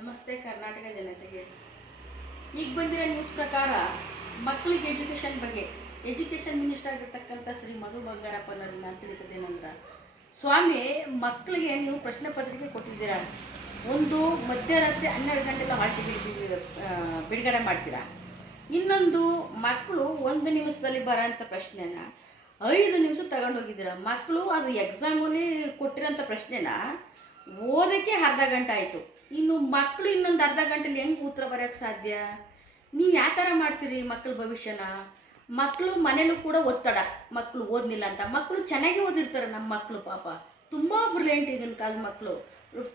ನಮಸ್ತೆ ಕರ್ನಾಟಕ ಜನತೆಗೆ. ಈಗ ಬಂದಿರೋ ನ್ಯೂಸ್ ಪ್ರಕಾರ ಮಕ್ಕಳಿಗೆ ಎಜುಕೇಷನ್ ಬಗ್ಗೆ ಎಜುಕೇಷನ್ ಮಿನಿಸ್ಟರ್ ಆಗಿರ್ತಕ್ಕಂಥ ಶ್ರೀ ಮಧು ಬಂಗಾರಪ್ಪನವ್ರನ್ನ ತಿಳಿಸೋದೇನಂದ್ರೆ ಸ್ವಾಮಿ ಮಕ್ಕಳಿಗೆ ನೀವು ಪ್ರಶ್ನೆ ಪತ್ರಿಕೆ ಕೊಟ್ಟಿದ್ದೀರಾ? ಒಂದು ಮಧ್ಯರಾತ್ರಿ ಹನ್ನೆರಡು ಗಂಟೆಗೆ ಹಾಲ್ ಟಿಕೆಟ್ ಬಿಡಿ- ಬಿಡುಗಡೆ ಮಾಡ್ತೀರಾ? ಇನ್ನೊಂದು ಮಕ್ಕಳು ಒಂದು ನಿಮಿಷದಲ್ಲಿ ಬರೋಂಥ ಪ್ರಶ್ನೆನ, ಐದು ನಿಮಿಷ ತಗೊಂಡೋಗಿದ್ದೀರಾ ಮಕ್ಕಳು ಅದು ಎಕ್ಸಾಮಲ್ಲಿ ಕೊಟ್ಟಿರೋಂಥ ಪ್ರಶ್ನೆನ ಓದೋಕ್ಕೆ ಅರ್ಧ ಗಂಟೆ ಆಯಿತು. ಇನ್ನು ಮಕ್ಕಳು ಇನ್ನೊಂದು ಅರ್ಧ ಗಂಟೆಲಿ ಹೆಂಗೆ ಉತ್ತರ ಬರೋಕ್ಕೆ ಸಾಧ್ಯ? ನೀವು ಯಾವ ಥರ ಮಾಡ್ತೀರಿ ಮಕ್ಕಳ ಭವಿಷ್ಯನ? ಮಕ್ಕಳು ಮನೇಲೂ ಕೂಡ ಒತ್ತಡ. ಮಕ್ಕಳು ಓದ್ನಿಲ್ಲ ಅಂತ. ಮಕ್ಕಳು ಚೆನ್ನಾಗಿ ಓದಿರ್ತಾರೆ ನಮ್ಮ ಮಕ್ಕಳು ಪಾಪ. ತುಂಬ ಬ್ರಿಲಿಯಂಟ್ ಈಗಿನ ಕಾಲದ ಮಕ್ಕಳು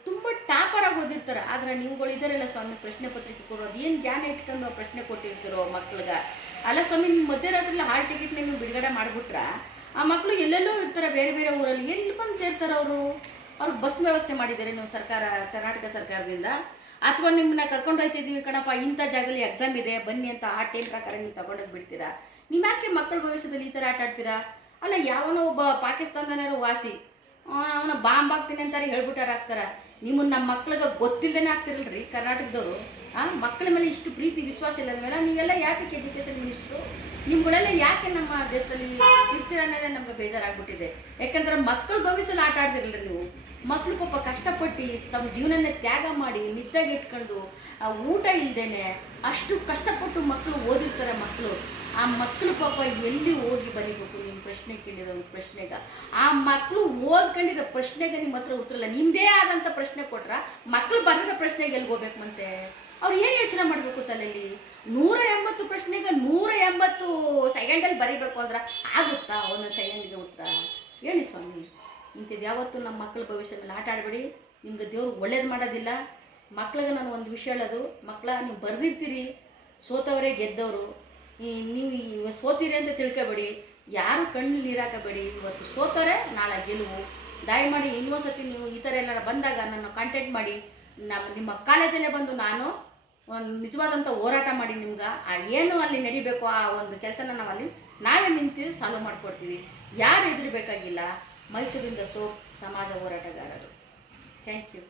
ತುಂಬ ಟಾಪರಾಗಿ ಓದಿರ್ತಾರೆ. ಆದರೆ ನೀವುಗಳು ಇದ್ದಾರಲ್ಲ ಸ್ವಾಮಿ, ಪ್ರಶ್ನೆ ಪತ್ರಿಕೆ ಕೊಡೋದು. ಏನು ಜ್ಞಾನ ಇಟ್ಕೊಂಡು ಪ್ರಶ್ನೆ ಕೊಟ್ಟಿರ್ತೀರೋ ಮಕ್ಳಿಗೆ? ಅಲ್ಲ ಸ್ವಾಮಿ ನಿಮ್ಮ ಮಧ್ಯರಾತ್ರಿಲಿ ಹಾಲ್ ಟಿಕೆಟ್ನ ನೀವು ಬಿಡುಗಡೆ ಮಾಡಿಬಿಟ್ರ? ಆ ಮಕ್ಕಳು ಎಲ್ಲೆಲ್ಲೋ ಇರ್ತಾರೆ, ಬೇರೆ ಬೇರೆ ಊರಲ್ಲಿ. ಎಲ್ಲಿ ಬಂದು ಸೇರ್ತಾರೆ ಅವರು? ಅವ್ರಿಗೆ ಬಸ್ ವ್ಯವಸ್ಥೆ ಮಾಡಿದ್ದಾರೆ ನೀವು ಸರ್ಕಾರ, ಕರ್ನಾಟಕ ಸರ್ಕಾರದಿಂದ. ಅಥವಾ ನಿಮ್ಮನ್ನ ಕರ್ಕೊಂಡು ಹೋಗ್ತಿದ್ದೀವಿ ಕಣಪ್ಪ, ಇಂಥ ಜಾಗದಲ್ಲಿ ಎಕ್ಸಾಮ್ ಇದೆ, ಬನ್ನಿ ಅಂತ ಆ ಟೈಮ್ ಪ್ರಕಾರ ನೀವು ತಗೊಂಡೋಗಿ ಬಿಡ್ತೀರಾ? ನೀವು ಯಾಕೆ ಮಕ್ಕಳ ಭವಿಷ್ಯದಲ್ಲಿ ಈ ಥರ ಆಟ ಆಡ್ತೀರಾ ಅಲ್ಲ, ಯಾವನೋ ಒಬ್ಬ ಪಾಕಿಸ್ತಾನದನಾರು ವಾಸಿ ಅವನ ಬಾಂಬ್ ಹಾಕ್ತೀನಿ ಅಂತಾರೆ ಹೇಳ್ಬಿಟ್ಟಾರ, ಹಾಕ್ತಾರ. ನಿಮ್ಮನ್ನ ನಮ್ಮ ಮಕ್ಳಿಗೆ ಗೊತ್ತಿಲ್ಲದೇ ಆಗ್ತಿರಲ್ರಿ ಕರ್ನಾಟಕದವರು. ಆ ಮಕ್ಕಳ ಮೇಲೆ ಇಷ್ಟು ಪ್ರೀತಿ, ವಿಶ್ವಾಸ ಇಲ್ಲದ ಮೇಲೆ ನೀವೆಲ್ಲ ಯಾಕೆ ಎಜುಕೇಷನ್ ಮಿನಿಸ್ಟ್ರು ನಿಮ್ಗಳೆಲ್ಲ ಯಾಕೆ ನಮ್ಮ ದೇಶದಲ್ಲಿ ಇರ್ತೀರ ಅನ್ನೋದೇ ನಮ್ಗೆ ಬೇಜಾರಾಗ್ಬಿಟ್ಟಿದೆ. ಯಾಕಂದ್ರೆ ಮಕ್ಕಳ ಭವಿಷ್ಯದಲ್ಲಿ ಆಟ ಆಡ್ತಿರಲ್ರಿ ನೀವು. ಮಕ್ಕಳು ಪಾಪ ಕಷ್ಟಪಟ್ಟು ತಮ್ಮ ಜೀವನನ ತ್ಯಾಗ ಮಾಡಿ ನಿದ್ದಾಗಿ ಇಟ್ಕೊಂಡು ಊಟ ಇಲ್ಲದೇನೆ ಅಷ್ಟು ಕಷ್ಟಪಟ್ಟು ಮಕ್ಕಳು ಓದಿರ್ತಾರೆ ಮಕ್ಕಳು ಆ ಮಕ್ಕಳು ಪಾಪ ಎಲ್ಲಿ ಹೋಗಿ ಬರೀಬೇಕು ನಿಮ್ಮ ಪ್ರಶ್ನೆ ಕೇಳಿರೋ ಒಂದು ಪ್ರಶ್ನೆಗೆ? ಆ ಮಕ್ಕಳು ಓದ್ಕೊಂಡಿರೋ ಪ್ರಶ್ನೆಗೆ ನಿಮ್ಮ ಹತ್ರ ಉತ್ತರ ಇಲ್ಲ. ನಿಮ್ಮದೇ ಆದಂಥ ಪ್ರಶ್ನೆ ಕೊಟ್ರ ಮಕ್ಕಳು ಬರೆದಿರೋ ಪ್ರಶ್ನೆಗೆ ಎಲ್ಲಿ ಹೋಗ್ಬೇಕು ಮತ್ತೆ? ಅವ್ರು ಏನು ಯೋಚನೆ ಮಾಡಬೇಕು ತಲೆಯಲ್ಲಿ ನೂರ ಎಂಬತ್ತು ಪ್ರಶ್ನೆಗೆ ನೂರ ಎಂಬತ್ತು ಸೆಕೆಂಡಲ್ಲಿ ಬರೀಬೇಕು ಅಂದ್ರೆ ಆಗುತ್ತಾ ಒಂದೊಂದು ಸೆಕೆಂಡಿಗೆ ಉತ್ತರ? ಹೇಳಿ ಸ್ವಾಮಿ. ಇಂಥದ್ದು ಯಾವತ್ತೂ ನಮ್ಮ ಮಕ್ಕಳ ಭವಿಷ್ಯ ಮೇಲೆ ಆಟ ಆಡಬೇಡಿ. ನಿಮ್ಗೆ ದೇವ್ರು ಒಳ್ಳೇದು ಮಾಡೋದಿಲ್ಲ. ಮಕ್ಳಿಗೆ ನಾನು ಒಂದು ವಿಷಯ ಹೇಳೋದು ಮಕ್ಕಳ ನೀವು ಬರೆದಿರ್ತೀರಿ. ಸೋತವರೇ ಗೆದ್ದವರು. ನೀವು ಇವ ಸೋತೀರಿ ಅಂತ ತಿಳ್ಕೊಬೇಡಿ. ಯಾರು ಕಣ್ಣಲ್ಲಿ ನೀರಾಕಬೇಡಿ ಇವತ್ತು ಸೋತಾರೆ ನಾಳೆ ಗೆಲುವು. ದಯಮಾಡಿ ಇನ್ನೊಂದ್ಸತಿ ನೀವು ಈ ಥರ ಎಲ್ಲರ ಬಂದಾಗ ನನ್ನ ಕಾಂಟ್ಯಾಕ್ಟ್ ಮಾಡಿ. ನಮ್ಮ ನಿಮ್ಮ ಕಾಲೇಜಲ್ಲೇ ಬಂದು ನಾನು ಒಂದು ನಿಜವಾದಂಥ ಹೋರಾಟ ಮಾಡಿ ನಿಮ್ಗೆ. ಆ ಏನು ಅಲ್ಲಿ ನಡಿಬೇಕು ಆ ಒಂದು ಕೆಲಸನ ನಾವು ಅಲ್ಲಿ ನಾವೇ ನಿಂತು ಸಾಲ್ವ್ ಮಾಡಿಕೊಡ್ತೀವಿ. ಯಾರು ಎದುರು ಬೇಕಾಗಿಲ್ಲ. ಮೈಸೂರಿಂದ ಸೋಪ್ ಸಮಾಜ ಹೋರಾಟಗಾರರು. Thank you